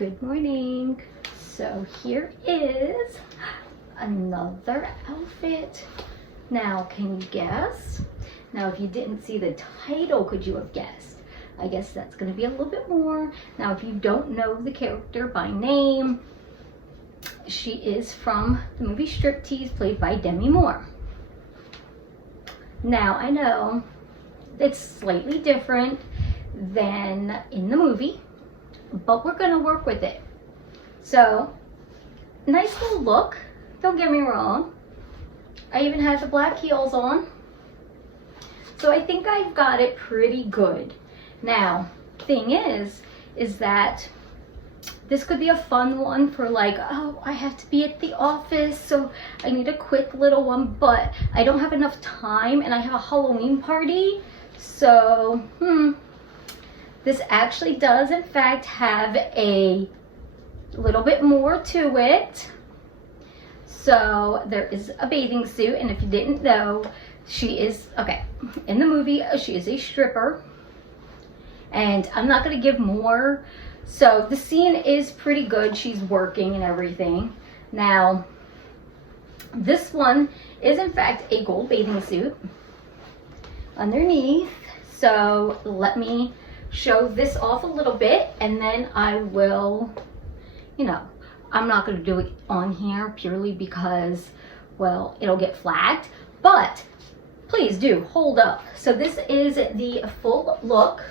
Good morning. So here is another outfit. Now, can you guess? Now, if you didn't see the title, could you have guessed? I guess that's going to be a little bit more. Now, if you don't know the character by name, she is from the movie Striptease, played by Demi Moore. Now, I know it's slightly different than in the movie, but we're going to work with it. So, nice little look. Don't get me wrong. I even had the black heels on. So I think I've got it pretty good. Now, thing is that this could be a fun one for like, oh, I have to be at the office, so I need a quick little one, but I don't have enough time and I have a Halloween party. So, this actually does in fact have a little bit more to it. So there is a bathing suit, and if you didn't know, she is, okay, in the movie, she is a stripper. And I'm not going to give more. So the scene is pretty good. She's working and everything. Now, this one is in fact a gold bathing suit underneath. So let me show this off a little bit, and then I will, I'm not going to do it on here purely because, well, it'll get flagged, but please do hold up. So this is the full look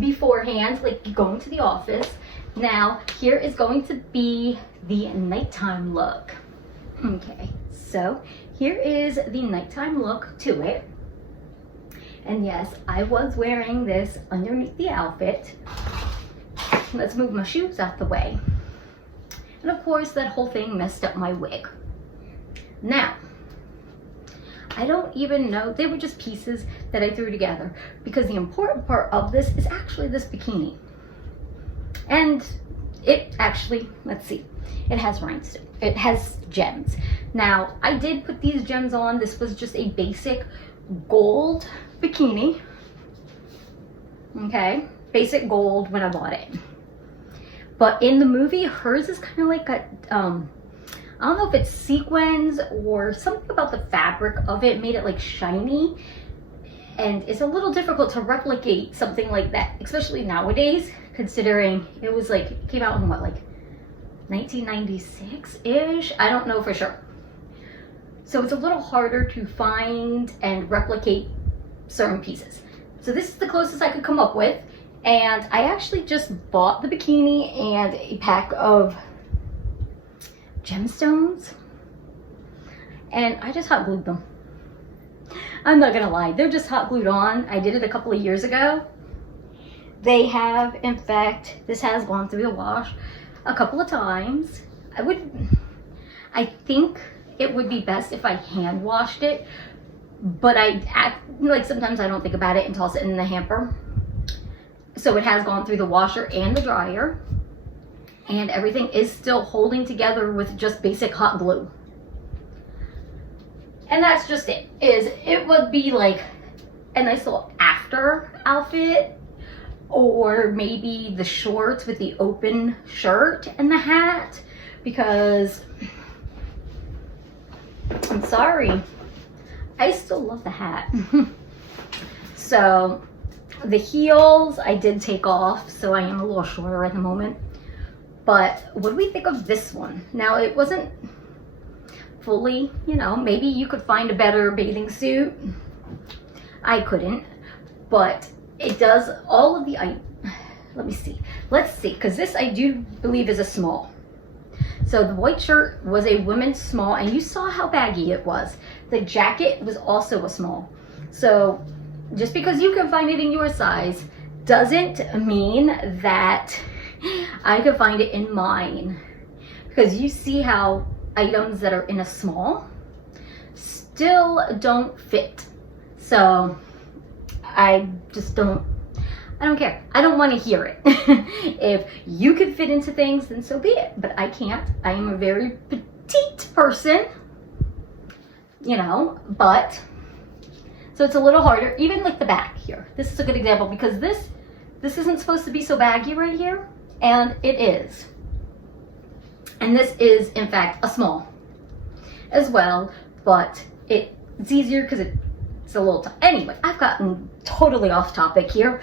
beforehand, like going to the office. Now, here is going to be the nighttime look. Okay, so here is the nighttime look to it. And yes, I was wearing this underneath the outfit. Let's move my shoes out the way. And of course, that whole thing messed up my wig. Now, I don't even know, they were just pieces that I threw together, because the important part of this is actually this bikini. And it actually, let's see, it has rhinestones, it has gems. Now, I did put these gems on. This was just a basic gold bikini. Okay, basic gold when I bought it. But in the movie, hers is kind of like a, I don't know if it's sequins or something about the fabric of it made it like shiny. And it's a little difficult to replicate something like that, especially nowadays, considering it was like, it came out in what, like 1996-ish? I don't know for sure. So it's a little harder to find and replicate certain pieces. So this is the closest I could come up with. And I actually just bought the bikini and a pack of gemstones. And I just hot glued them. I'm not gonna lie, they're just hot glued on. I did it a couple of years ago. They have, in fact, this has gone through the wash a couple of times. I think it would be best if I hand washed it, but sometimes I don't think about it and toss it in the hamper. So it has gone through the washer and the dryer, and everything is still holding together with just basic hot glue. And that's just it. It would be like a nice little after outfit, or maybe the shorts with the open shirt and the hat, because I'm sorry, I still love the hat. So the heels I did take off, so I am a little shorter at the moment. But what do we think of this one? Now, it wasn't fully, maybe you could find a better bathing suit. I couldn't, but it does all of the, let me see. Let's see, because this I do believe is a small. So the white shirt was a women's small, and you saw how baggy it was. The jacket was also a small. So just because you can find it in your size doesn't mean that I could find it in mine. Because you see how items that are in a small still don't fit. So I don't care. I don't want to hear it. If you can fit into things, then so be it. But I can't. I am a very petite person, but so it's a little harder. Even like the back here. This is a good example, because this this isn't supposed to be so baggy right here, and it is. And this is, in fact, a small as well, but it's easier because it's a little, anyway, I've gotten totally off topic here.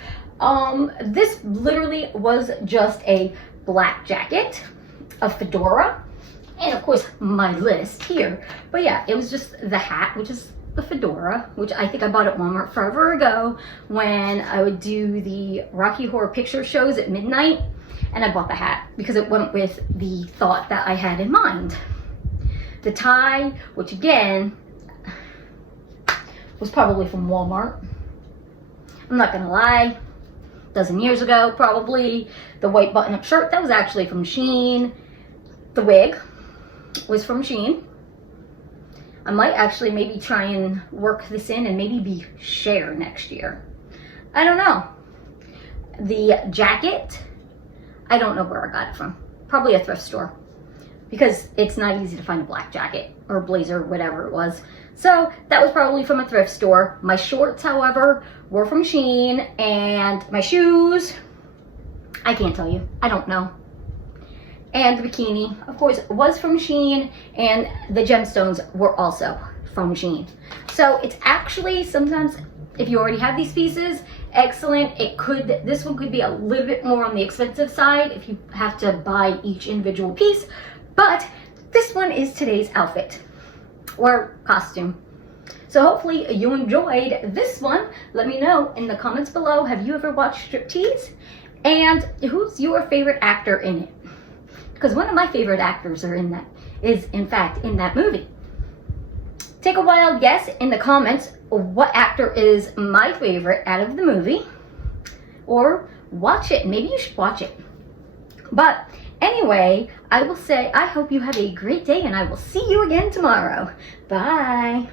This literally was just a black jacket, a fedora, and of course my list here. But yeah, it was just the hat, which is the fedora, which I think I bought at Walmart forever ago when I would do the Rocky Horror Picture shows at midnight, and I bought the hat because it went with the thought that I had in mind. The tie, which again was probably from Walmart. I'm not gonna lie, a dozen years ago probably. The white button-up shirt, that was actually from Shein. The wig was from Shein. I might actually maybe try and work this in and maybe be Cher next year. I don't know. The jacket, I don't know where I got it from. Probably a thrift store, because it's not easy to find a black jacket or a blazer, whatever it was. So that was probably from a thrift store. My shorts, however, were from Shein, and my shoes, I can't tell you. I don't know. And the bikini, of course, was from Shein, and the gemstones were also from Shein. So it's actually sometimes, if you already have these pieces, excellent. This one could be a little bit more on the expensive side if you have to buy each individual piece, but this one is today's outfit or costume. So hopefully you enjoyed this one. Let me know in the comments below, have you ever watched Striptease? And who's your favorite actor in it? Because one of my favorite actors is in fact in that movie. Take a wild guess in the comments what actor is my favorite out of the movie, or watch it. Maybe you should watch it. But anyway, I will say I hope you have a great day, and I will see you again tomorrow. Bye.